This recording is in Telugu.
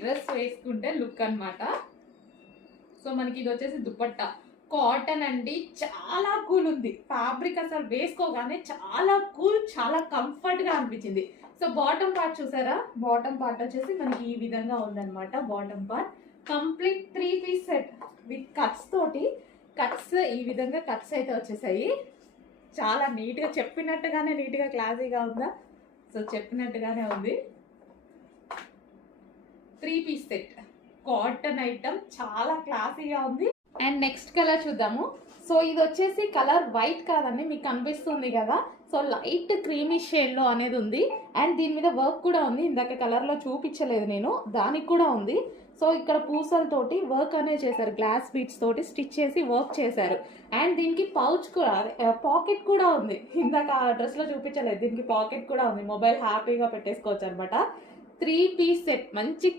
డ్రెస్ వేసుకుంటే లుక్ అన్నమాట. సో మనకి ఇది వచ్చేసి దుపట్టా కాటన్ అండి, చాలా కూల్ ఉంది ఫ్యాబ్రిక్. అసలు వేసుకోగానే చాలా కూల్, చాలా కంఫర్ట్ గా అనిపించింది. సో బాటమ్ పార్ట్ చూసారా, బాటమ్ పార్ట్ వచ్చేసి మనకి ఈ విధంగా ఉందన్నమాట. Bottom part complete 3 piece set with cuts తోటి. కట్స్ ఈ విధంగా కట్స్ అయితే వచ్చేసాయి. చాలా నీట్గా చెప్పినట్టుగానే నీట్గా క్లాసీగా ఉందా? సో చెప్పినట్టుగానే ఉంది. 3 పీస్ సెట్ కాటన్ ఐటమ్, చాలా క్లాసీగా ఉంది. అండ్ నెక్స్ట్ కలర్ చూద్దాము. సో ఇది వచ్చేసి కలర్ వైట్ కాదండి, మీకు కనిపిస్తుంది కదా. సో లైట్ క్రీమీ షేడ్ లో అనేది ఉంది. అండ్ దీని మీద వర్క్ కూడా ఉంది. ఇందాక కలర్ లో చూపించలేదు నేను, దానికి కూడా ఉంది. సో ఇక్కడ పూసలతోటి వర్క్ అనేది చేశారు, గ్లాస్ బీడ్స్ తోటి స్టిచ్ చేసి వర్క్ చేశారు. అండ్ దీనికి పౌచ్ కూడా, పాకెట్ కూడా ఉంది. ఇందాక డ్రెస్ లో చూపించలేదు, దీనికి పాకెట్ కూడా ఉంది. మొబైల్ హ్యాపీగా పెట్టేసుకోవచ్చు అనమాట. 3 పీస్ సెట్ మంచి